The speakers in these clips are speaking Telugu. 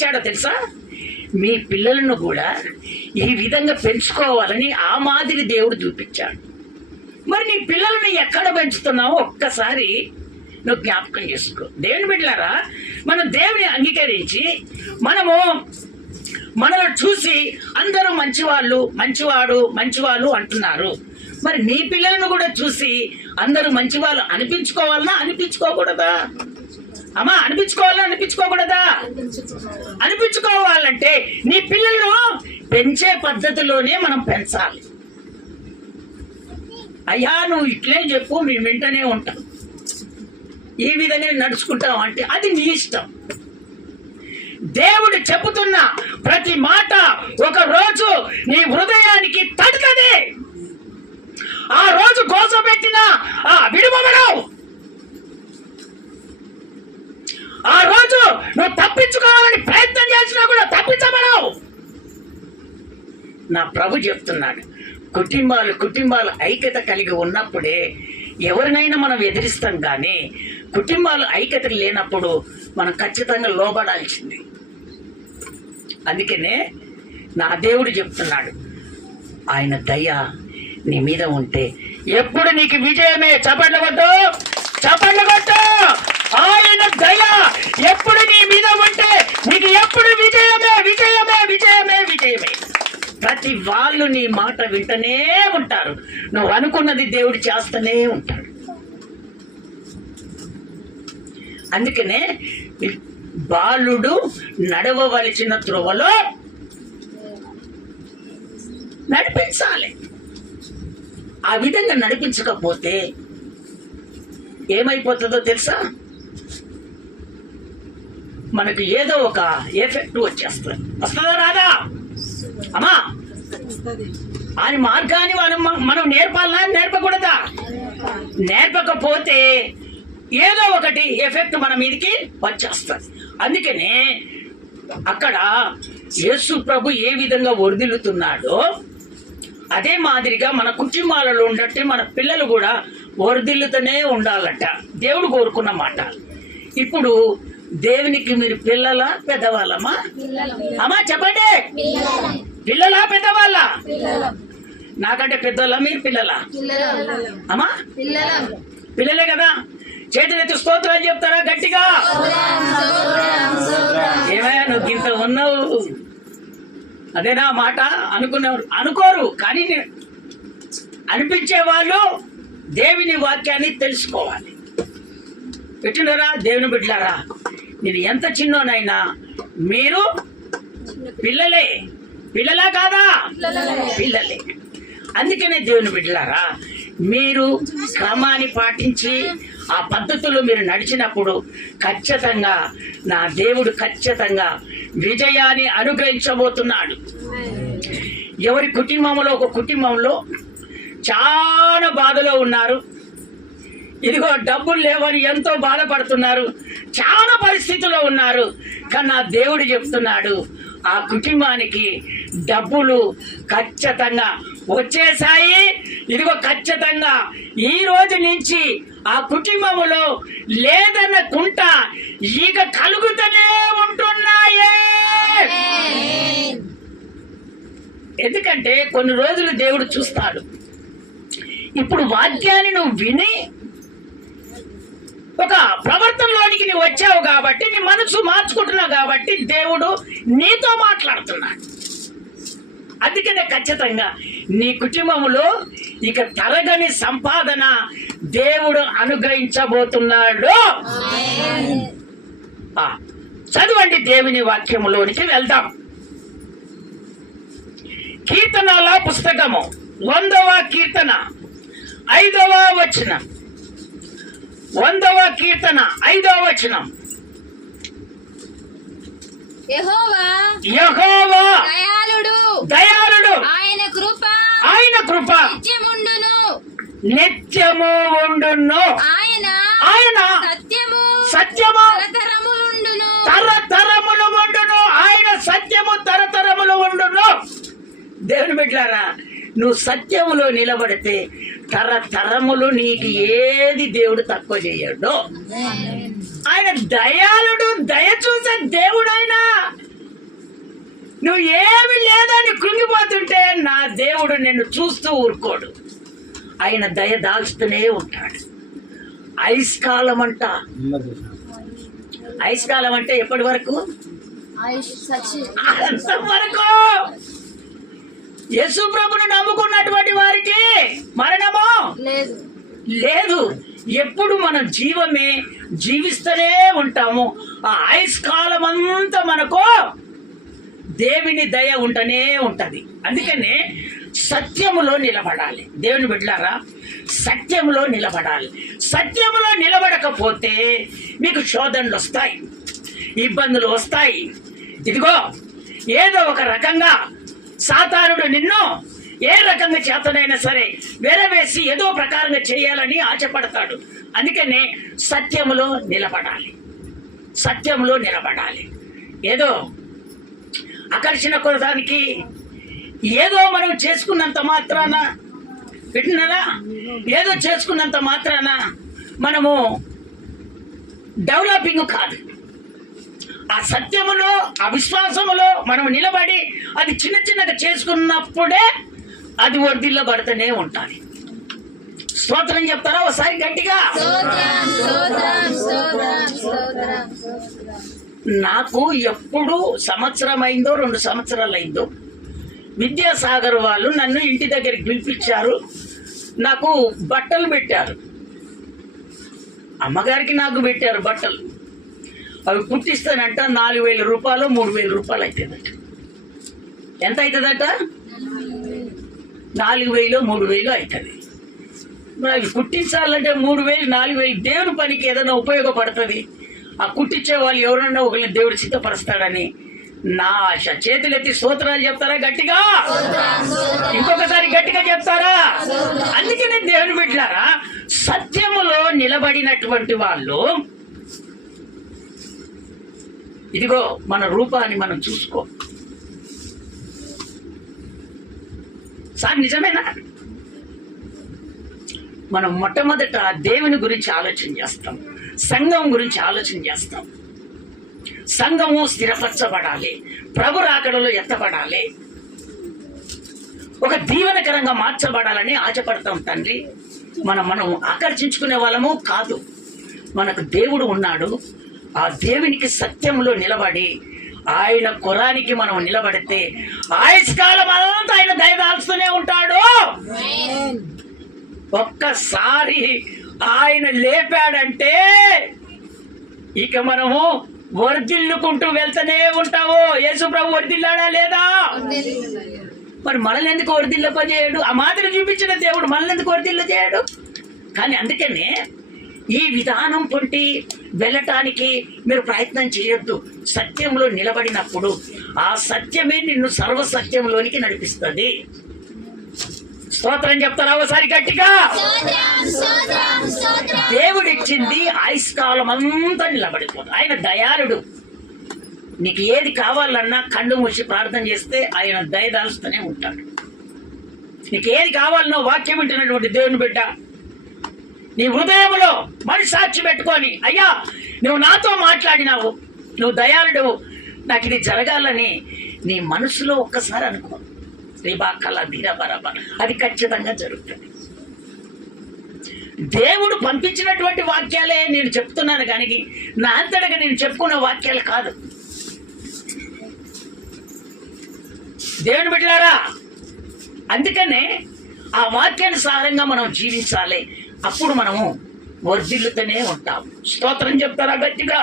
చూపించాడో తెలుసా? మీ పిల్లలను కూడా ఈ విధంగా పెంచుకోవాలని ఆ మాదిరి దేవుడు చూపించాడు. మరి నీ పిల్లలను ఎక్కడ పెంచుతున్నావో ఒక్కసారి నువ్వు జ్ఞాపకం చేసుకో. దేవుని బిడ్డలారా, మనం దేవుని అంగీకరించి మనలో చూసి అందరూ మంచివాళ్ళు అంటున్నారు. మరి నీ పిల్లలను కూడా చూసి అందరూ మంచివాళ్ళు అనిపించుకోవాలన్నా అనిపించుకోకూడదా? అమ్మా, అనిపించుకోకూడదా? అనిపించుకోవాలంటే నీ పిల్లలను పెంచే పద్ధతిలోనే మనం పెంచాలి. అయ్యా నువ్వు ఇట్లే చెప్పు, మేము వెంటనే ఉంటాం, ఈ విధంగా నడుచుకుంటాం అంటే అది నీ ఇష్టం. దేవుడు చెబుతున్న ప్రతి మాట ఒక రోజు నీ హృదయానికి తడుతుంది. ఆ రోజు కోసపెట్టినా విడువబడవు. ఆ రోజు నువ్వు తప్పించుకోవాలని ప్రయత్నం చేసినా కూడా తప్పించబడవు. నా ప్రభు చెప్తున్నాడు, కుటుంబాలు ఐక్యత కలిగి ఉన్నప్పుడే ఎవరినైనా మనం ఎదిరిస్తాం. కానీ కుటుంబాలు ఐక్యత లేనప్పుడు మనం ఖచ్చితంగా లోబడాల్సింది. అందుకనే నా దేవుడు చెప్తున్నాడు, ఆయన దయ నీ మీద ఉంటే ఎప్పుడు నీకు విజయమే. చప్పట్లు కొట్టు. ఆయన దయ ఎప్పుడు నీ మీద ఉంటే నీకు ఎప్పుడు విజయమే. ప్రతి వాళ్ళు నీ మాట వింటనే ఉంటారు. నువ్వు అనుకున్నది దేవుడు చేస్తూనే ఉంటాడు. అందుకనే బాలుడు నడవవలసిన త్రోవలో నడిపించాలి. ఆ విధంగా నడిపించకపోతే ఏమైపోతుందో తెలుసా? మనకు ఏదో ఒక ఎఫెక్ట్ వచ్చేస్తుంది. వస్తుందా రాదా? అమ్మా, ఆయన మార్గాన్ని మనం నేర్పాలనా నేర్పకూడదా? నేర్పకపోతే ఏదో ఒకటి ఎఫెక్ట్ మన మీదకి వచ్చేస్తుంది. అందుకనే అక్కడ యేసు ప్రభు ఏ విధంగా వర్ధిల్లుతున్నాడో అదే మాదిరిగా మన కుటుంబాలలో ఉండట్టే మన పిల్లలు కూడా వర్ధిల్లుతూనే ఉండాలట దేవుడు కోరుకున్న మాట. ఇప్పుడు దేవునికి మీరు పిల్లల పెద్దవాళ్ళమ్మా? అమ్మా చెప్పండి, పిల్లలా పెద్దవాళ్ళ? నాకంటే పెద్దవాళ్ళ మీరు పిల్లలా? అమ్మా పిల్లలే కదా. చేతులెత్తి స్తోత్రాలు చెప్తారా గట్టిగా? ఏమయ్యా నువ్వు ఇంత ఉన్నావు, అదేనా మాట అనుకునేవారు అనుకోరు. కానీ అనిపించే వాళ్ళు దేవుని వాక్యాన్ని తెలుసుకోవాలి. పెట్టినారా దేవుని బిడ్డలారా? నేను ఎంత చిన్నోనైనా మీరు పిల్లలా కాదా? పిల్లలే. అందుకనే దేవుని బిడ్డలారా, మీరు క్రమాన్ని పాటించి ఆ పద్ధతుల్లో మీరు నడిచినప్పుడు ఖచ్చితంగా నా దేవుడు ఖచ్చితంగా విజయాన్ని అనుగ్రహించబోతున్నాడు. ఎవరి కుటుంబంలో ఒక కుటుంబంలో చాలా బాధలో ఉన్నారు, ఇదిగో డబ్బులు లేవని ఎంతో బాధపడుతున్నారు, చాలా పరిస్థితుల్లో ఉన్నారు. కానీ నా దేవుడు చెప్తున్నాడు, ఆ కుటుంబానికి డబ్బులు ఖచ్చితంగా వచ్చేసాయి. ఇదిగో ఖచ్చితంగా ఈ రోజు నుంచి ఆ కుటుంబములో లేదన్న కుంట ఇక కలుగుతూనే ఉంటున్నాయే. ఎందుకంటే కొన్ని రోజులు దేవుడు చూస్తాడు. ఇప్పుడు వాక్యాన్ని నువ్వు విని ఒక ప్రవర్తనలోనికి నువ్వు వచ్చావు కాబట్టి, నీ మనసు మార్చుకుంటున్నావు కాబట్టి దేవుడు నీతో మాట్లాడుతున్నాడు. అందుకనే ఖచ్చితంగా నీ కుటుంబంలో ఇక తరగని సంపాదన దేవుడు అనుగ్రహించబోతున్నాడు. చదవండి, దేవుని వాక్యములోనికి వెళ్దాం. కీర్తనల పుస్తకము 100వ కీర్తన 5వ వచనం. 100వ కీర్తన 5వ వచనం. యెహోవా దయాళుడు, ఆయన కృప నిత్యము ఉండును. ఆయన సత్యము తరతరములు ఉండును. ఆయన సత్యము తరతరములు ఉండును. దేవుని బిడ్డలారా, నువ్వు సత్యములో నిలబడితే తరతరములు నీకు ఏది దేవుడు తక్కువ చేయడు. ఆయన దయాళుడు, దయ చూసే దేవుడైనా నువ్వు ఏమి లేదని కృంగిపోతుంటే నా దేవుడు నిన్ను చూస్తూ ఊరుకోడు. ఆయన దయ దాల్చుతూనే ఉంటాడు. ఐస్కాలం అంట. ఐస్కాలం అంటే ఎప్పటి వరకు? అంతవరకు. యేసు ప్రభుని నమ్ముకున్నటువంటి వారికి మరణము లేదు. ఎప్పుడు మనం జీవిస్తూనే ఉంటాము. ఆ ఆయుష్కాలం అంతా మనకు దేవుని దయ ఉంటనే ఉంటది. అందుకనే సత్యములో నిలబడాలి. దేవుని బిడ్డలారా, సత్యములో నిలబడాలి. సత్యములో నిలబడకపోతే మీకు శోధనలు వస్తాయి, ఇబ్బందులు వస్తాయి. ఇదిగో ఏదో ఒక రకంగా సాతానుడు నిన్ను ఏ రకంగా చేతనైనా సరే వెరవేసి ఏదో ప్రకారంగా చేయాలని ఆశపడతాడు. అందుకనే సత్యములో నిలబడాలి. సత్యంలో నిలబడాలి. ఏదో ఆకర్షణ కొరడానికి ఏదో మనం చేసుకున్నంత మాత్రాన పెట్టినారా, ఏదో చేసుకున్నంత మాత్రాన మనము డెవలపింగ్ కాదు. ఆ సత్యములో, ఆ విశ్వాసములో మనం నిలబడి అది చిన్న చిన్నగా చేసుకున్నప్పుడే అది వర్ధిల్లబడుతూనే ఉంటాయి. స్తోత్రం చెప్తారా ఒకసారి గట్టిగా? నాకు ఎప్పుడు సంవత్సరం అయిందో 2 సంవత్సరాలు అయిందో విద్యాసాగర్ వాళ్ళు నన్ను ఇంటి దగ్గరికి పిలిపించారు. నాకు బట్టలు పెట్టారు. అమ్మగారికి నాకు పెట్టారు బట్టలు. అవి కుట్టిస్తానంట 4,000 రూపాయలు 3,000 రూపాయలు అవుతుందట. ఎంత అవుతుందట? 4,000 3,000 అవుతుంది. మరి అవి కుట్టించాలంటే 3,000 4,000 దేవుని పనికి ఏదైనా ఉపయోగపడుతుంది. ఆ కుట్టించే వాళ్ళు ఎవరన్నా ఒకరిని దేవుడు సిద్ధపరుస్తాడని నా ఆశ. చేతులెత్తి స్తోత్రాలు చెప్తారా గట్టిగా? ఇంకొకసారి గట్టిగా చెప్తారా? అందుకనే దేవుని బిడ్డలారా, సత్యములో నిలబడినటువంటి వాళ్ళు ఇదిగో మన రూపాన్ని మనం చూసుకో. సార్ నిజమేనా? మనం మొట్టమొదట దేవుని గురించి ఆలోచన చేస్తాం, సంఘం గురించి ఆలోచన చేస్తాం. సంఘము స్థిరపరచబడాలి, ప్రభు రాకడలో ఎత్తబడాలి, ఒక దీవెనకరంగా మార్చబడాలని ఆశపడతాం. తండ్రి, మనం ఆకర్షించుకునే వాళ్ళము కాదు. మనకు దేవుడు ఉన్నాడు. ఆ దేవునికి సత్యంలో నిలబడి ఆయన కురానికి మనం నిలబడితే ఆయుష్కాలం అంతా ఆయన దయదాల్స్తూనే ఉంటాడు. ఒక్కసారి ఆయన లేపాడంటే ఇక మనము వర్ధిల్లుకుంటూ వెళ్తూనే ఉంటావు. యేసు ప్రభు వర్ధిల్లాడా లేదా? మరి మనల్ని ఎందుకు వర్ధిల్లపజేయడు? ఆ మాదిరి చూపించిన దేవుడు మనల్ని ఎందుకు వర్ధిల్ల చేయడు? కానీ అందుకనే ఈ విధానం పొంటి వెళ్ళటానికి మీరు ప్రయత్నం చేయొద్దు. సత్యంలో నిలబడినప్పుడు ఆ సత్యమే నిన్ను సర్వసత్యంలోనికి నడిపిస్తుంది. స్తోత్రం చెప్తారా ఒకసారి గట్టిగా? దేవుడిచ్చింది ఆయుష్కాలం అంతా నిలబడిపోతుంది. ఆయన దయాళుడు. నీకు ఏది కావాలన్నా కళ్ళు మూసి ప్రార్థన చేస్తే ఆయన దయదాలుస్తూనే ఉంటాడు. నీకు ఏది కావాలనో వాక్యం వింటున్నటువంటి దేవుని బిడ్డ నీ హృదయంలో మనసాక్షి పెట్టుకొని, అయ్యా నువ్వు నాతో మాట్లాడినావు, నువ్వు దయాళుడు, నాకు ఇది జరగాలని నీ మనసులో ఒక్కసారి అనుకో. రేబాకల ధీరబరబ అది ఖచ్చితంగా జరుగుతుంది. దేవుడు పంపించినటువంటి వాక్యాలే నేను చెప్తున్నాను, కానీ నా అంతటగా నేను చెప్పుకున్న వాక్యాలు కాదు. దేవుని బిడ్డలారా, అందుకనే ఆ వాక్యానుసారంగా మనం జీవించాలి. అప్పుడు మనము వర్ధిల్లుతూనే ఉంటాం. స్తోత్రం చెప్తారా గట్టిగా?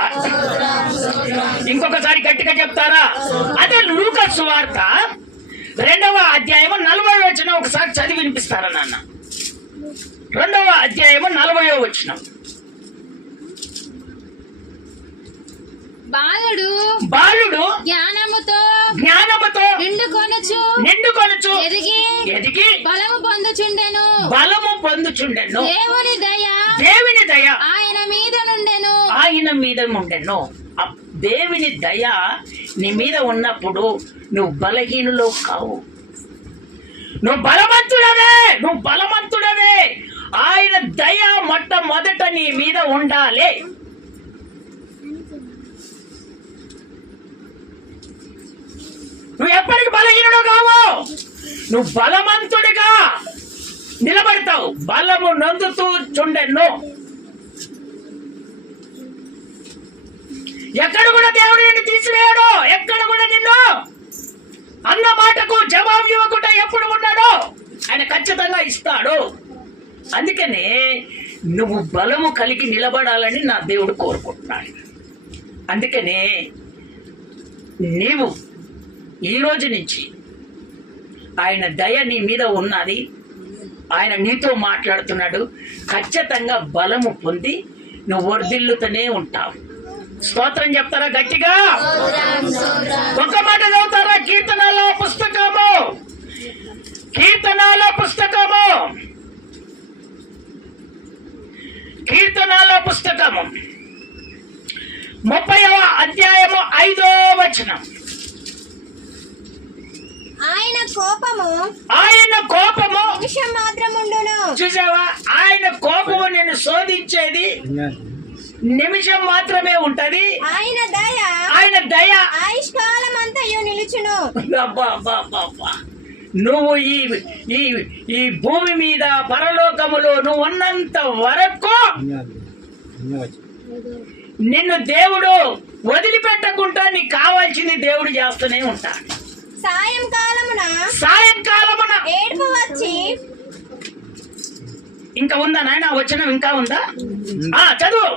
ఇంకొకసారి గట్టిగా చెప్తారా? అదే లూకా సువార్త 2వ అధ్యాయము 40వ వచనం ఒకసారి చదివి వినిపిస్తారా నాన్న? 2వ అధ్యాయము 40వ వచనం. బాలుడు జ్ఞానముతో నిండుకొనుచు ఎదిగి బలము పొందుచుండెను. దేవుని దయ ఆయన మీద ఉండెను. దేవుని దయ నీ మీద ఉన్నప్పుడు నువ్వు బలహీనులో కావు, నువ్వు బలవంతుడవే. ఆయన దయ మొట్టమొదట నీ మీద ఉండాలి. నువ్వు ఎప్పటికి బలహీనుడు కావు, నువ్వు బలవంతుడిగా నిలబడతావు. బలము నొందుతూ చుండెను. ఎక్కడ కూడా దేవుడు నిన్ను తీసివేయడు. ఎక్కడ కూడా నిన్ను అన్న మాటకు జవాబు ఇవ్వకుండా ఎప్పుడు ఉన్నాడో ఆయన ఖచ్చితంగా ఇస్తాడు. అందుకనే నువ్వు బలము కలిగి నిలబడాలని నా దేవుడు కోరుకుంటున్నాడు. అందుకనే నీవు ఈ రోజు నుంచి ఆయన దయ నీ మీద ఉన్నది, ఆయన నీతో మాట్లాడుతున్నాడు. ఖచ్చితంగా బలము పొంది నువ్వు వర్ధిల్లుతూనే ఉంటావు. స్తోత్రం చెప్తారా గట్టిగా? ఒక మాట చదువుతారా? కీర్తనల పుస్తకము, కీర్తనల పుస్తకము, కీర్తనల పుస్తకము 30వ అధ్యాయము 5వ వచనం. ఆయన కోపము నిమిషం మాత్రముండును. చూసావా? ఆయన కోపము నిన్ను శోధించేది నిమిషం మాత్రమే ఉంటది. ఆయన దయ ఆయుష్కాలమంతయు నిలుచును. నువ్వు ఈ భూమి మీద పరలోకములో నువ్వు ఉన్నంత వరకు నిన్ను దేవుడు వదిలిపెట్టకుండా నీకు కావాల్సింది దేవుడు చేస్తూనే ఉంటాడు. సాయంకాలమున ఏడుపు వచ్చి, ఇంకా ఉందా నాయన వచనం? ఇంకా ఉందా? చదువు.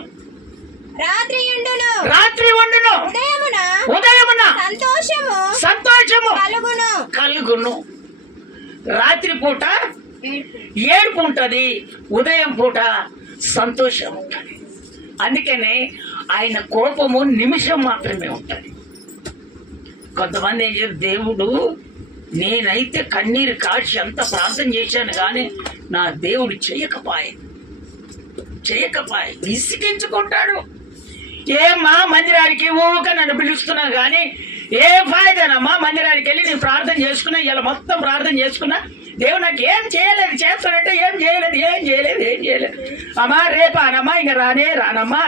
రాత్రి ఉండును, ఉదయమున సంతోషము కలుగును. రాత్రి పూట ఏడుపు ఉంటది, ఉదయం పూట సంతోషం ఉంటది. అందుకనే ఆయన కోపము నిమిషం మాత్రమే ఉంటది. కొంతమంది ఏం చేస్తారు, దేవుడు నేనైతే కన్నీరు కాచి ఎంత ప్రార్థన చేశాను కానీ నా దేవుడు చేయకపాయే విసిగించుకుంటాడు. ఏమ్మా మందిరానికి ఊక నన్ను పిలుస్తున్నా కానీ ఏ ఫాయిదానమ్మా? మందిరానికి వెళ్ళి నేను ప్రార్థన చేసుకున్నా, ఇలా మొత్తం ప్రార్థన చేసుకున్నా, దేవుడు నాకు ఏం చేయలేదు. చేస్తానంటే ఏం చేయలేదు. అమ్మా రేపా అనమ్మా, ఇంకా రానమ్మా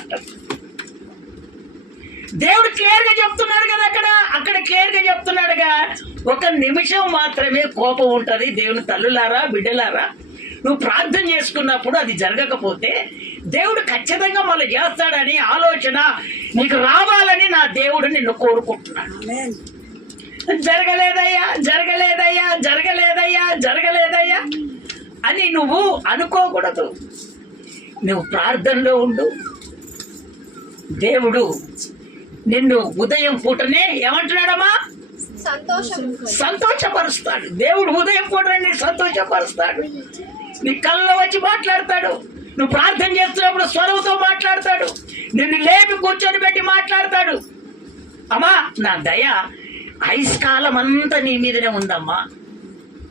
అంటారు. దేవుడు క్లియర్ గా చెప్తున్నాడు కదా, అక్కడ క్లియర్ గా చెప్తున్నాడుగా. ఒక నిమిషం మాత్రమే కోపం ఉంటది. దేవుని తల్లులారా, బిడ్డలారా, నువ్వు ప్రార్థన చేసుకున్నప్పుడు అది జరగకపోతే దేవుడు ఖచ్చితంగా మళ్ళీ చేస్తాడని ఆలోచన నీకు రావాలని నా దేవుడు నిన్ను కోరుకుంటున్నాడు. జరగలేదయ్యా అని నువ్వు అనుకోకూడదు. నువ్వు ప్రార్థనలో ఉండు. దేవుడు నిన్ను ఉదయం పూటనే ఏమంటున్నాడమ్మా? సంతోషపరుస్తాడు. దేవుడు ఉదయం పూటనే సంతోషపరుస్తాడు. నీ కళ్ళలో వచ్చి మాట్లాడతాడు. నువ్వు ప్రార్థన చేస్తున్నప్పుడు స్వరంతో మాట్లాడతాడు. నిన్ను లేపి కూర్చొని పెట్టి మాట్లాడతాడు. అమ్మా నా దయ ఆయుష్కాలం అంతా నీ మీదనే ఉందమ్మా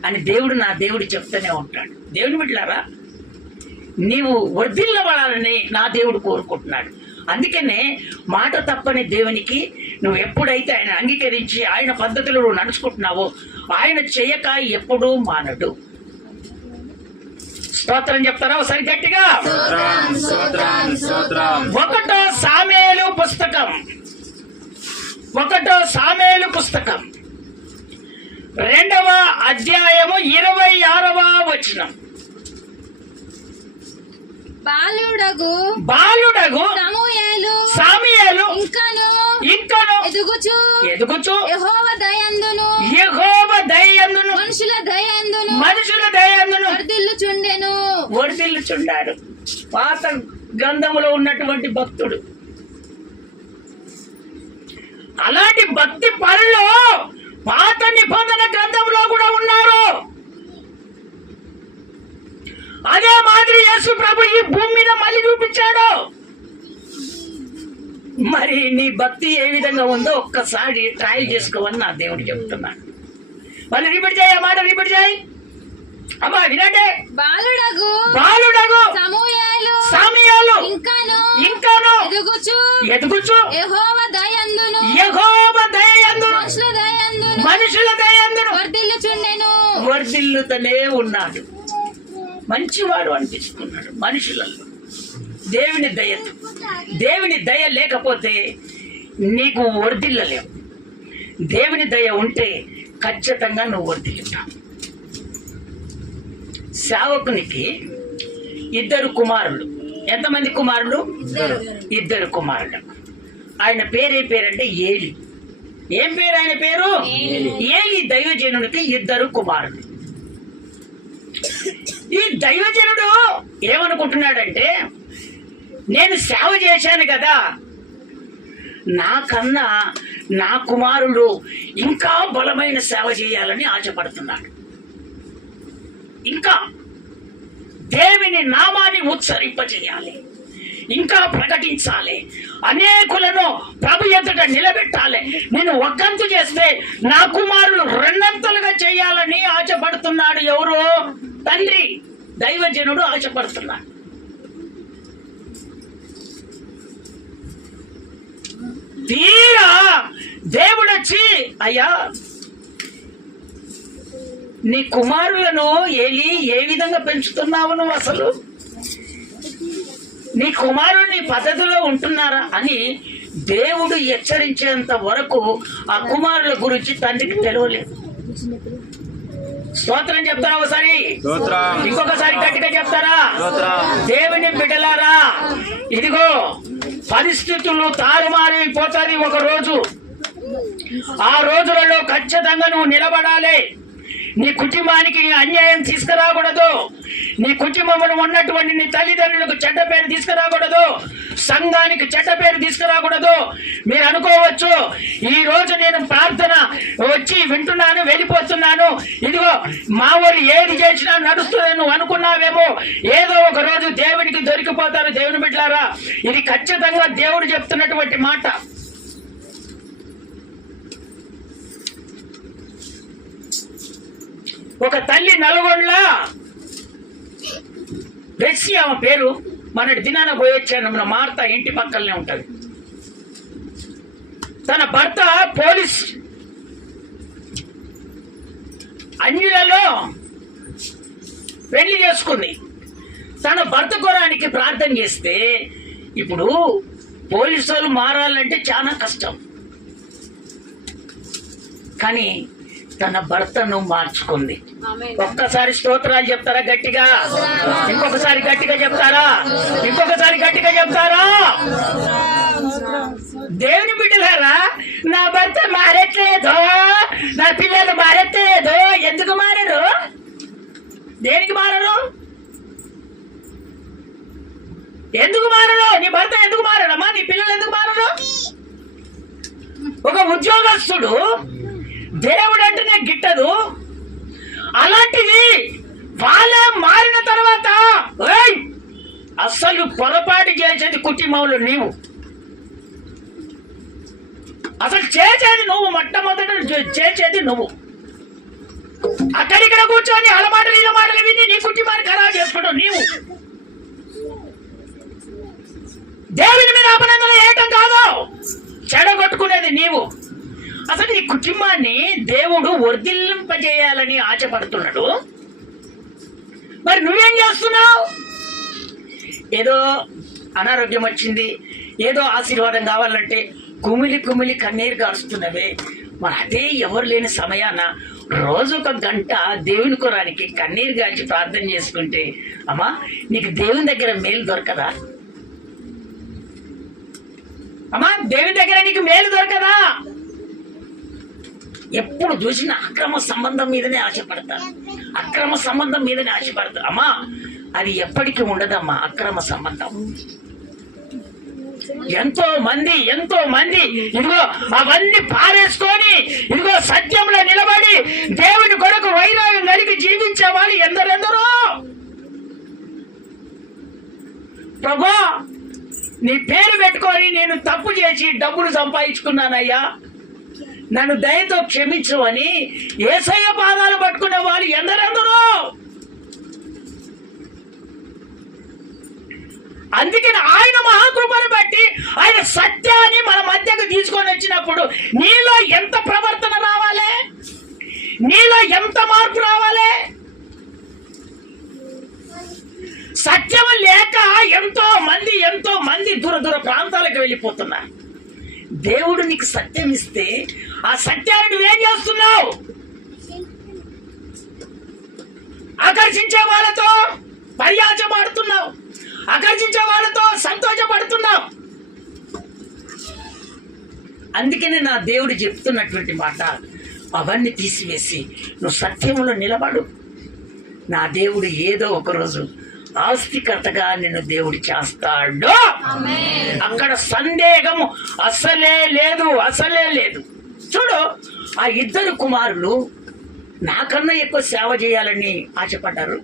అని నా దేవుడు చెప్తూనే ఉంటాడు. దేవుని బిడ్డలారా, నీవు వర్ధిల్లబడాలని నా దేవుడు కోరుకుంటున్నాడు. అందుకనే మాట తప్పని దేవునికి నువ్వు ఎప్పుడైతే ఆయన అంగీకరించి ఆయన పద్ధతిలో నువ్వు నడుచుకుంటున్నావో ఆయన చేయక ఎప్పుడూ మానడు. స్తోత్రం చెప్తారా ఒకసారి గట్టిగా? 1 సామెలు పుస్తకం 2వ అధ్యాయము 26వ వచనం. బాలుడగు సమూయేలు ఇంకను ఎదుగుచు యెహోవా దయయందును మనుషుల దయయందును వర్ధిల్లుచుండాడు. పాత గ్రంథములో ఉన్నటువంటి భక్తుడు. అలాంటి భక్తి పరులు పాత నిబంధన గ్రంథంలో కూడా ఉన్నారు. అదే మాదిరి యేసు ప్రభు ఈ భూమి మీద మళ్ళీ చూపించాడు. మరి నీ భక్తి ఏ విధంగా ఉందో ఒక్కసారి ట్రయల్ చేసుకోవని నా దేవుడు చెప్తున్నాడు. మళ్ళీ రిపీట్ చేయ మాట, రిపీట్ చేయి అమ్మా, వినండి. బాలుడగు సమూయేలు ఇంకను ఎదుగుచు యెహోవా దయయందును మనుషుల దయయందును వర్ధిల్లుతూనే ఉన్నాడు. మంచివాడు అనిపిస్తున్నాడు మనుషులలో. దేవుని దయ లేకపోతే నీకు వర్ధిల్లలేవు. దేవుని దయ ఉంటే ఖచ్చితంగా నువ్వు వర్ధిల్లుతావు. సేవకునికి 2 కుమారులు. ఎంతమంది కుమారులు? 2 కుమారులు. ఆయన పేరేంటే ఏలి. ఏం పేరు ఆయన పేరు? ఏలి. దైవజనుడికి 2 కుమారులు. ఈ దైవజనుడు ఏమనుకుంటున్నాడంటే, నేను సేవ చేశాను కదా, నాకన్నా నా కుమారుడు ఇంకా బలమైన సేవ చేయాలని ఆశపడుతున్నాడు. ఇంకా దేవుని నామాన్ని ఉచ్చరింపజేయాలి, ఇంకా ప్రకటించాలి, అనేకులను ప్రభు ఎదుట నిలబెట్టాలి. నేను ఒక్కంతు చేస్తే నా కుమారులు 2 చేయాలని ఆశపడుతున్నాడు. ఎవరు? తండ్రి. దైవజనుడు ఆశపడుతున్నాడు. తీరా దేవుడు వచ్చి, అయ్యా నీ కుమారులను ఏలి ఏ విధంగా పెంచుతున్నావు నువ్వు? అసలు నీ కుమారులు నీ పద్ధతిలో ఉంటున్నారా అని దేవుడు హెచ్చరించేంత వరకు ఆ కుమారుల గురించి తండ్రికి తెలియలేదు. స్తోత్రం చెప్తారా ఒకసారి? ఇంకొకసారి గట్టిగా చెప్తారా? దేవుని బిడ్డలారా, ఇదిగో పరిస్థితులు తారుమారైపోతుంది ఒక రోజు. ఆ రోజులలో ఖచ్చితంగా నువ్వు నిలబడాలి. నీ కుటుంబానికి అన్యాయం తీసుకురాకూడదు. నీ కుటుంబంలో ఉన్నటువంటి నీ తల్లిదండ్రులకు చెడ్డ పేరు తీసుకురాకూడదు. సంఘానికి చెడ్డ పేరు తీసుకురాకూడదు. మీరు అనుకోవచ్చు, ఈ రోజు నేను ప్రార్థన వచ్చి వింటున్నాను, వెళ్ళిపోతున్నాను, ఇదిగో మా వాళ్ళు ఏది చేసినా నడుస్తుందని నువ్వు అనుకున్నావేమో. ఏదో ఒక రోజు దేవునికి దొరికిపోతారు. దేవుని బిడ్డలారా, ఇది ఖచ్చితంగా దేవుడు చెప్తున్నటువంటి మాట. ఒక తల్లి నల్గొండల బెస్సి, ఆమె పేరు. మొన్నటి దినాన పోయొచ్చాను. మన మార్త ఇంటి పక్కనే ఉంటది. తన భర్త పోలీస్, అన్యులలో పెళ్లి చేసుకుంది. తన భర్త కోరానికి ప్రార్థన చేస్తే, ఇప్పుడు పోలీసు వాళ్ళు మారాలంటే చాలా కష్టం, కానీ తన భర్తను మార్చుకుంది. ఒక్కసారి స్తోత్రాలు చెప్తారా గట్టిగా? ఇంకొకసారి గట్టిగా చెప్తారా? ఇంకొకసారి గట్టిగా చెప్తారా? దేవుని బిడ్డలారా, నా భర్త మారట్లేదు, నా పిల్లలు మారట్లేదు. ఎందుకు మారరు? దేనికి మారరు? ఎందుకు మారరు? నీ భర్త ఎందుకు మారడమ్మా? నీ పిల్లలు ఎందుకు మారరు? ఒక ఉద్యోగస్తుడు దేవుడు అంటేనే గిట్టదు. అలాంటిది వాళ్ళే మారిన తర్వాత అసలు పొరపాటు చేసేది కుటుంబంలో నీవు. అసలు చేసేది నువ్వు, మొట్టమొదటి చేసేది నువ్వు. అక్కడిక్కడ కూర్చొని అల మాటలు ఇలా మాటలు విని నీ కుటుంబాన్ని ఖరాబ్ చేసుకోవడం నీవు. దేవుని మీద అపనందన ఏయటం కాదు, చెడగొట్టుకునేది నీవు. అసలు ఈ కుటుంబాన్ని దేవుడు వర్ధిల్లింపజేయాలని ఆశపడుతున్నాడు. మరి నువ్వేం చేస్తున్నావు? ఏదో అనారోగ్యం వచ్చింది, ఏదో ఆశీర్వాదం కావాలంటే కుమిలి కుమిలి కన్నీరు గారుస్తున్నవే. మరి అదే ఎవరు లేని సమయాన రోజు 1 గంట దేవుని కొరానికి కన్నీరు గాల్చి ప్రార్థన చేసుకుంటే, అమ్మా నీకు దేవుని దగ్గర మేలు దొరకదా? అమ్మా దేవుని దగ్గర నీకు మేలు దొరకదా? ఎప్పుడు చూసినా అక్రమ సంబంధం మీదనే ఆశపడతారు, అక్రమ సంబంధం మీదనే ఆశపడతారు. అమ్మా అది ఎప్పటికీ ఉండదమ్మా అక్రమ సంబంధం. ఎంతో మంది ఇదిగో అవన్నీ పారేసుకొని ఇదిగో సత్యంలో నిలబడి దేవుని కొరకు వైరాగ్యం కలిగి జీవించే వాళ్ళు ఎందరెందరో. ప్రభా నీ పేరు పెట్టుకొని నేను తప్పు చేసి డబ్బులు సంపాదించుకున్నానయ్యా, నన్ను దయతో క్షమించు అని యేసయ్య పాదాలు పట్టుకునే వాళ్ళు ఎందరెందరో. అందుకని ఆయన మహాకృపను బట్టి ఆయన సత్యాన్ని మన మధ్యకు తీసుకొని వచ్చినప్పుడు నీలో ఎంత ప్రవర్తన రావాలి, నీలో ఎంత మార్పు రావాలి. సత్యం లేక ఎంతో మంది దూర దూర ప్రాంతాలకు వెళ్ళిపోతున్నారు. దేవుడు నీకు సత్యం ఇస్తే ఆ సత్యాన్ని నువ్వేం చేస్తున్నావు? ఆకర్షించే వాళ్ళతో పర్యాచమాడుతున్నావు, ఆకర్షించే వాళ్ళతో సంతోషపడుతున్నావు. అందుకనే నా దేవుడు చెప్తున్నటువంటి మాట, అవన్నీ తీసివేసి నువ్వు సత్యంలో నిలబడు. నా దేవుడు ఏదో ఒకరోజు ఆస్తికర్తగా నిన్ను దేవుడు చేస్తాడు. అక్కడ సందేహము అసలే లేదు, అసలే లేదు. చూడు, ఆ ఇద్దరు కుమారులు నాకన్నా ఎక్కువ సేవ చేయాలని ఆశపడ్డారు.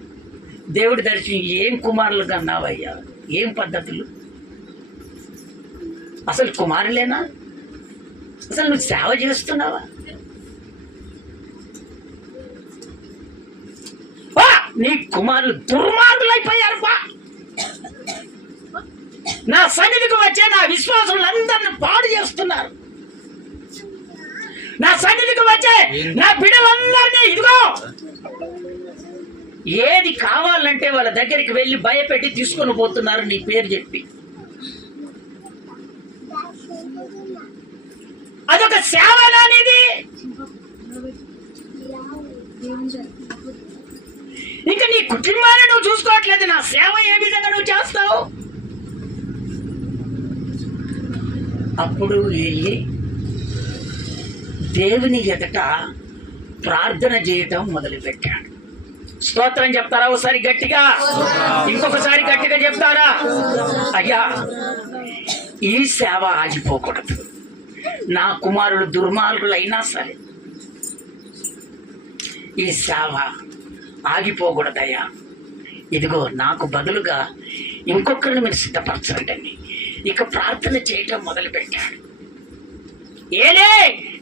దేవుడి దర్శనం, ఏం కుమారులుగా అన్నావయ్యా, ఏం పద్ధతులు, అసలు కుమారులేనా? అసలు నువ్వు సేవ చేస్తున్నావా? నీ కుమారులు దుర్మార్గులు అయిపోయారు. నా సన్నిధికి వచ్చే నా విశ్వాసులందరిని పాడు చేస్తున్నారు. నా సన్నిధికి వచ్చే నా బిడ్డలందరినీ ఇదిగో ఏది కావాలంటే వాళ్ళ దగ్గరికి వెళ్ళి భయపెట్టి తీసుకొని పోతున్నారు నీ పేరు చెప్పి. అదొక సేవనా నీది? ఇంకా నీ కుటుంబాన్ని నువ్వు చూసుకోవట్లేదు, నా సేవ ఏ విధంగా నువ్వు చేస్తావు? అప్పుడు వెళ్ళి దేవుని ఎదుట ప్రార్థన చేయటం మొదలుపెట్టాడు. స్తోత్రం చెప్తారా ఒకసారి గట్టిగా? ఇంకొకసారి గట్టిగా చెప్తారా? అయ్యా, ఈ సేవ ఆగిపోకూడదు. నా కుమారులు దుర్మార్గులు అయినా సరే ఈ సేవ ఆగిపోకూడదయ్యా. ఇదిగో నాకు బదులుగా ఇంకొకరిని మీరు సిద్ధపరచండి. ఇక ప్రార్థన చేయటం మొదలుపెట్టాడు. ఏలే,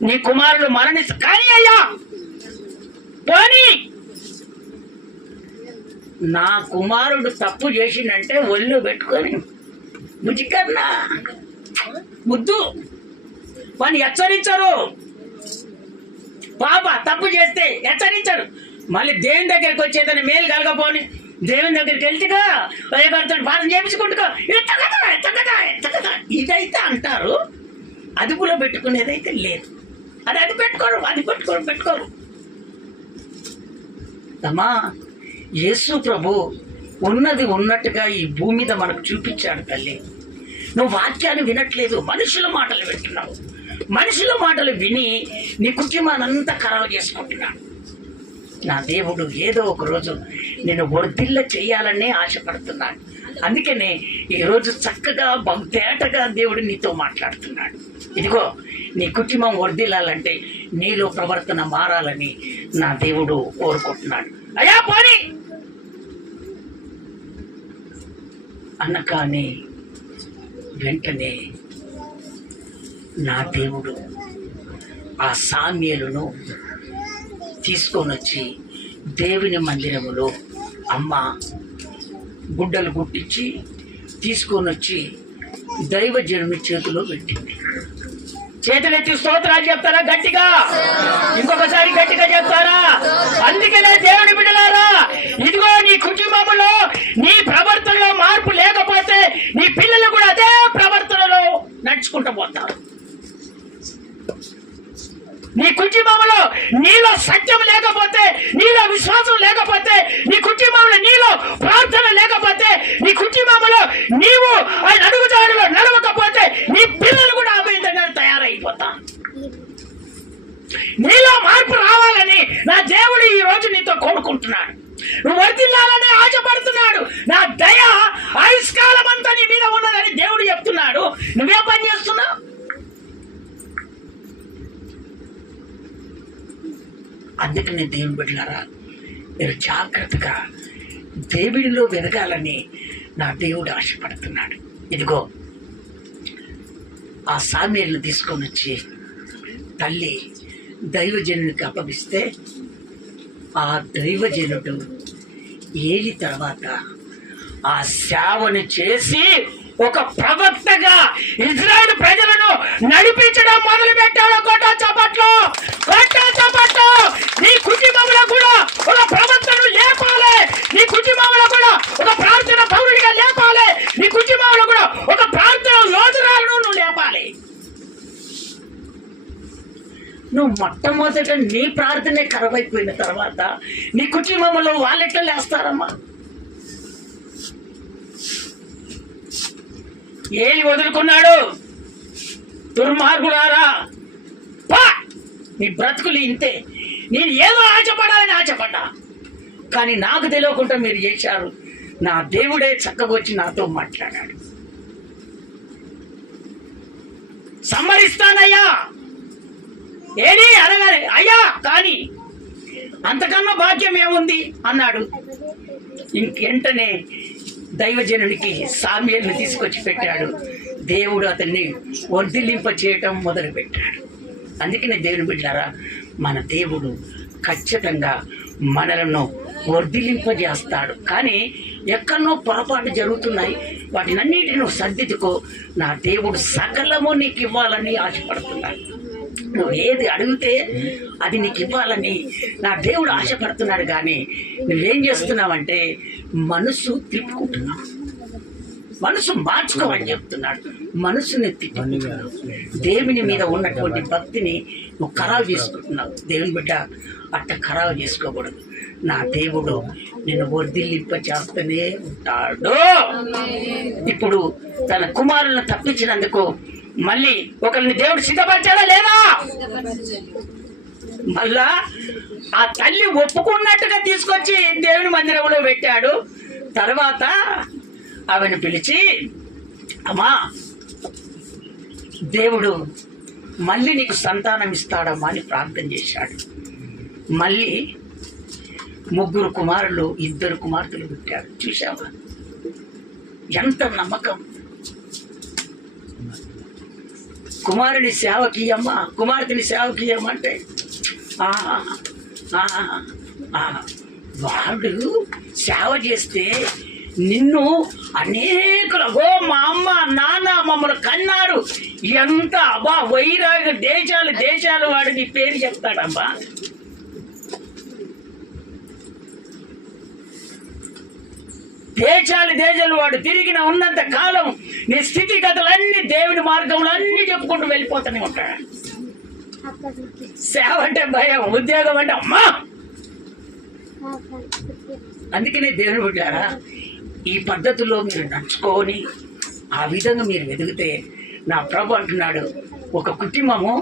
నీ కుమారులు కానీ అయ్యా పోనీ, నా కుమారుడు తప్పు చేసిందంటే ఒళ్ళు పెట్టుకొని ముజికన్నా ముద్దు వాడిని హెచ్చరించరు. పాప తప్పు చేస్తే హెచ్చరించరు. మళ్ళీ దేవుని దగ్గరికి వచ్చేదని మేలు కలగపోని దేవుని దగ్గరికి వెళ్తేగా భయపడతాడు, బాధ చేయించుకుంటుకో ఇదైతే అంటారు. అదుపులో పెట్టుకునేదైతే లేదు. అది పెట్టుకోరు. అమ్మా, యేసు ప్రభు ఉన్నది ఉన్నట్టుగా ఈ భూమి మీద మనకు చూపించాడు. తల్లి, నువ్వు వాక్యాన్ని వినట్లేదు, మనుషుల మాటలు వింటున్నావు. మనుషుల మాటలు విని నీ కుటుంబానంతా ఖరాబు చేసుకుంటున్నాడు. నా దేవుడు ఏదో ఒక రోజు నేను వర్ధిల్ల చేయాలనే ఆశపడుతున్నాడు. అందుకనే ఈరోజు చక్కగా బహుతేటగా దేవుడు నీతో మాట్లాడుతున్నాడు. ఇదిగో, నీ కుటుంబం వర్ధిల్లాలంటే నీలో ప్రవర్తన మారాలని నా దేవుడు కోరుకుంటున్నాడు. అయ్యా పోనీ అన్న కానీ వెంటనే నా దేవుడు ఆ సామ్యలను తీసుకొని వచ్చి దేవుని మందిరములో అమ్మ గుడ్డలు గుట్టించి తీసుకొని వచ్చి దైవజనుని చేతిలో పెట్టింది. చేతులెత్తి స్తోత్రాలు చెప్తారా గట్టిగా? ఇంకొకసారి గట్టిగా చెప్తారా? అందుకనే దేవుని బిడ్డలారా, ఇదిగో నీ కుటుంబంలో నీ ప్రవర్తనలో మార్పు లేకపోతే నీ పిల్లలు కూడా అదే ప్రవర్తనలో నడుచుకుంటూ పోతారు. నీ కుటుంబంలో నీలో సత్యం లేకపోతే, నీలో విశ్వాసం లేకపోతే, నీ కుటుంబంలో నీలో ప్రార్థన లేకపోతే, నీ కుటుంబంలో నీవు ఆయన అడుగుజాడలో నడవకపోతే నీ పిల్లలు కూడా ఆ విధంగా తయారైపోతారు. నీలో మార్పు రావాలని నా దేవుడు ఈ రోజు నీతో కోరుకుంటున్నాడు. నువ్వు వర్ధిల్లాలని ఆశపడుతున్నాడు. నా దయ ఆయుష్కాలం అంతా నీ మీద ఉన్నదని దేవుడు చెప్తున్నాడు. నువ్వే పని చేస్తున్నావు? అందుకని దేవుని బిడ్డలారా, మీరు జాగ్రత్తగా దేవుడిలో వెదగాలని నా దేవుడు ఆశపడుతున్నాడు. ఇదిగో, ఆ సామ్యాలను తీసుకొని వచ్చి తల్లి దైవజనునికి అప్పగిస్తే ఆ దైవజనుడు ఏలి తర్వాత ఆ సేవను చేసి ఒక ప్రవక్తగా ఇజ్రాయేలు ప్రజలను నడిపించడం మొదలు పెట్టాడు. చప్పట్లు. నీ కుటుంబంలో కూడా ఒక ప్రవక్తను లేపాలి. నీ కుటుంబంలో కూడా ఒక ప్రార్థన పౌరుడిగా లేపాలి. నీ కుటుంబంలో కూడా ఒక ప్రార్థన లోతురాలను నువ్వు లేపాలి. నువ్వు మొట్టమొదట నీ ప్రార్థనే కరువైపోయిన తర్వాత నీ కుటుంబంలో వాళ్ళెట్లా లేస్తారమ్మా? ఏలి వదులుకున్నాడు, దుర్మార్గులారా పా, నీ బ్రతుకులు ఇంతే. నేను ఏదో ఆశపడాలని ఆశపడ్డా, కానీ నాకు తెలియకుండా మీరు చేశారు. నా దేవుడే చక్కగా వచ్చి నాతో మాట్లాడాడు. సమ్మరిస్తానయ్యా ఏది అడగాలి అయ్యా, కానీ అంతకన్నా భాగ్యం ఏముంది అన్నాడు. ఇంకెంటనే దైవజనుడికి సామ్యేలుని తీసుకొచ్చి పెట్టాడు. దేవుడు అతన్ని వర్ధిల్లింప చేయటం మొదలు పెట్టాడు. అందుకనే దేవుని బిడ్డారా, మన దేవుడు ఖచ్చితంగా మనలను వర్ధిల్లింపజేస్తాడు. కానీ ఎక్కడనో పొరపాటు జరుగుతున్నాయి, వాటినన్నిటిని నువ్వు సర్దిద్దుకో. నా దేవుడు సకలము నీకు ఇవ్వాలని ఆశపడుతున్నాడు. నువ్వు ఏది అడిగితే అది నీకు ఇవ్వాలని నా దేవుడు ఆశపడుతున్నాడు. కానీ నువ్వేం చేస్తున్నావంటే మనసు తిప్పుకుంటున్నావు. మనసు మార్చుకోమని చెప్తున్నాడు. మనసుని తిప్పుకుంటున్నావు. దేవుని మీద ఉన్నటువంటి భక్తిని నువ్వు ఖరాబు చేసుకుంటున్నావు. దేవుని బిడ్డ అట్ట ఖరాబు చేసుకోకూడదు. నా దేవుడు నిన్ను వర్ధిల్లింప చేస్తూనే ఉంటాడు. ఇప్పుడు తన కుమారులను తప్పించినందుకు మళ్ళీ ఒకరిని దేవుడు సిద్ధపరిచాడా లేదా? మళ్ళా ఆ తల్లి ఒప్పుకున్నట్టుగా తీసుకొచ్చి దేవుని మందిరంలో పెట్టాడు. తర్వాత ఆమెను పిలిచి, అమ్మా, దేవుడు మళ్ళీ నీకు సంతానం ఇస్తాడమ్మా అని ప్రార్థన చేశాడు. మళ్ళీ 3 కుమారులు 2 కుమార్తెలు పుట్టాడు. చూసావా ఎంత నమ్మకం! కుమారుని సేవకీయమ్మ, కుమార్తెని సేవకీయమ్మంటే వాడు సేవ చేస్తే నిన్ను అనేకులు, ఓ మా అమ్మ నాన్న మమ్మల్ని కన్నారు, ఎంత అబ్బా వైరాగ దేశాలు వాడు నీ పేరు చెప్తాడమ్మా. దేశాలు వాడు తిరిగిన ఉన్నంత కాలం నీ స్థితిగతులన్నీ దేవుని మార్గంలో అన్ని చెప్పుకుంటూ వెళ్ళిపోతూనే ఉంటాడు. సేవ అంటే భయం, ఉద్యోగం అంటే అమ్మా. అందుకనే దేవుని బిడ్డారా, ఈ పద్ధతుల్లో మీరు నడుచుకొని ఆ విధంగా మీరు వెదిగితే, నా ప్రభు అంటున్నాడు, ఒక కుటుంబము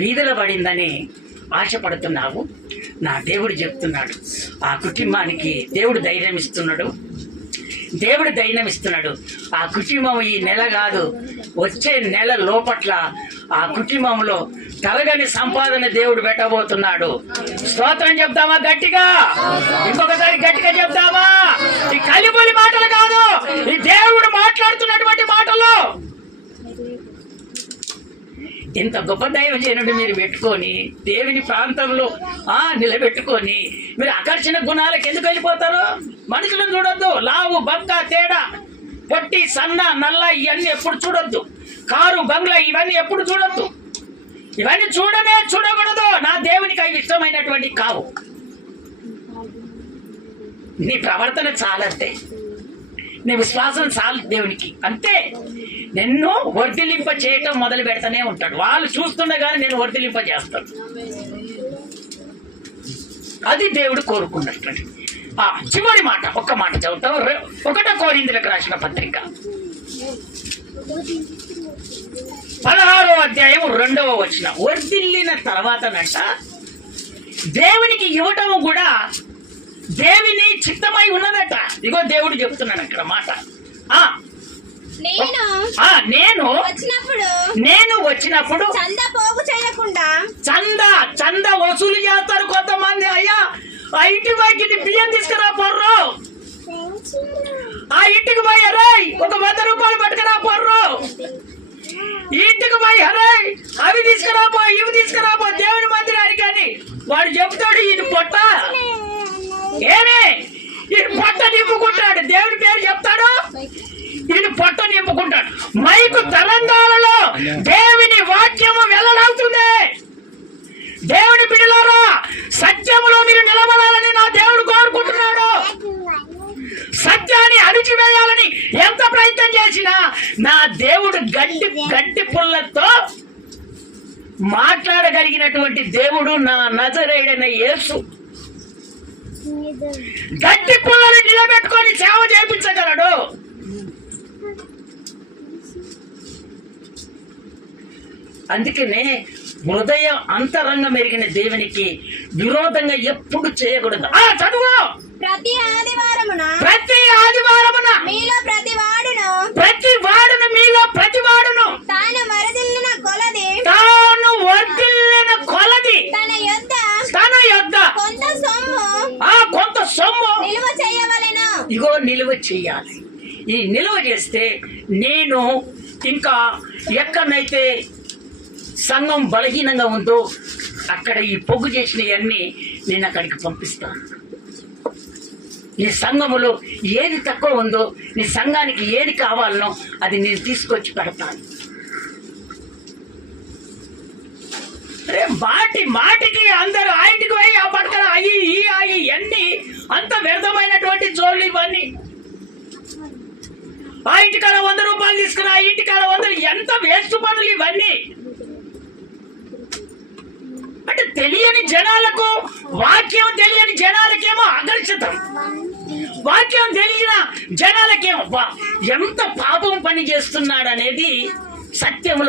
వీధుల పడిందని ఆశపడుతున్నావు. నా దేవుడు చెప్తున్నాడు, ఆ కుటుంబానికి దేవుడు ధైర్యం ఇస్తున్నాడు. ఆ కుటుంబం ఈ నెల కాదు, వచ్చే నెల లోపట్ల ఆ కుటుంబంలో తరగని సంపాదన దేవుడు పెట్టబోతున్నాడు. స్తోత్రం చెప్తామా గట్టిగా? ఇంకొకసారి గట్టిగా చెప్తామా? ఈ కలిబొలి మాటలు కాదు, ఈ దేవుడు మాట్లాడుతున్నటువంటి మాటలు. ఇంత గొప్ప దైవజనుడు మీరు పెట్టుకొని దేవుని ప్రాంతంలో నిలబెట్టుకొని మీరు ఆకర్షణ గుణాలకు ఎందుకు వెళ్ళిపోతారు? మనుషులను చూడొద్దు. లావు బక్క తేడా, పొట్టి సన్న నల్ల ఇవన్నీ ఎప్పుడు చూడొద్దు. కారు బంగ్లా ఇవన్నీ ఎప్పుడు చూడొద్దు. ఇవన్నీ చూడకూడదు. నా దేవునికి అవి ఇష్టమైనటువంటి కావు. నీ ప్రవర్తన చాలంతే, నీ విశ్వాసం చాలు దేవునికి, అంతే. నిన్ను వర్ధిల్లింప చేయటం మొదలు పెడతానే ఉంటాడు. వాళ్ళు చూస్తుండగానే నేను వర్ధిల్లింప చేస్తాను. అది దేవుడు కోరుకున్నట్టు. చివరి మాట, ఒక్క మాట చదువుతాం. 1 కొరింథీయులకు రాసిన పత్రిక 16వ అధ్యాయం 2వ వచనం. వర్ధిల్లిన తర్వాతనంట దేవునికి ఇవ్వటం కూడా దేవుని చిత్తమై ఉన్నదట. ఇగో దేవుడు చెప్తున్నాడు అక్కడ మాట. నేను వచ్చినప్పుడు చంద వసూలు చేస్తారు కొంతమంది. అయ్యా, ఆ ఇంటికి పోయి బియ్యం తీసుకురా పొర్రు, ఆ ఇంటికి పోయి అరే 100 రూపాయలు పట్టుకురా పొర్రు, ఇంటికి పోయి అరే అవి తీసుకురాపో ఇవి తీసుకురాపో దేవుని మందిరానికి అని వాడు చెప్తాడు. ఇది పొట్ట ఇది పొట్ట నింపుకుంటాడు. దేవుడి పేరు చెప్తాడు, ఇది పొట్ట నింపుకుంటాడు. మైకు తరంగాలలో దేవుని వాక్యము వెళ్ళలవుతుంది. దేవుని బిడ్డలారా, సత్యములో మీరు నిలబడాలని నా దేవుడు కోరుకుంటున్నాడు. సత్యాన్ని అణిచివేయాలని ఎంత ప్రయత్నం చేసినా నా దేవుడు గడ్డి పుల్లతో మాట్లాడగలిగినటువంటి దేవుడు నా నజరేయుడైన యేసు గట్టి పుల్లని నిలబెట్టుకొని సేవ చేయించగలడు. అందుకనే హృదయ అంతరంగం ఎరిగిన దేవునికి విరోధంగా ఎప్పుడు చేయకూడదు. చదువు. ప్రతి ప్రతి ఆదివారమున మీలో ప్రతి వాడును తాను వరదిల్లిన కొలది తన యొద్ద కొంత సొమ్ము నిలువ చేయవలెను. ఇగో నిలువ చెయ్యాలి. ఈ నిలువ చేస్తే నేను ఇంకా ఎక్కడైతే సంఘం బలహీనంగా ఉందో అక్కడ ఈ పొగ్గు చేసినవన్నీ నేను అక్కడికి పంపిస్తాను. నీ సంఘములో ఏది తక్కువ ఉందో, నీ సంఘానికి ఏది కావాలనో అది నేను తీసుకొచ్చి పెడతాను. మాటికి అందరూ ఆ ఇంటికి పోయి ఆ పట్టుకొని అయ్యి ఇవన్నీ అంత వ్యర్థమైనటువంటి జోళ్ళు ఇవన్నీ. ఆ ఇంటికాడ 100 రూపాయలు తీసుకుని ఆ ఇంటికాడ 100 ఎంత వేస్ట్ పనులు ఇవన్నీ. అంటే తెలియని జనాలకు, వాక్యం తెలియని జనాలకేమో ఆకర్షితం, వాక్యం తెలిసిన జనాలకేమో ఎంత పాపం పని చేస్తున్నాడు అనేది సత్యములో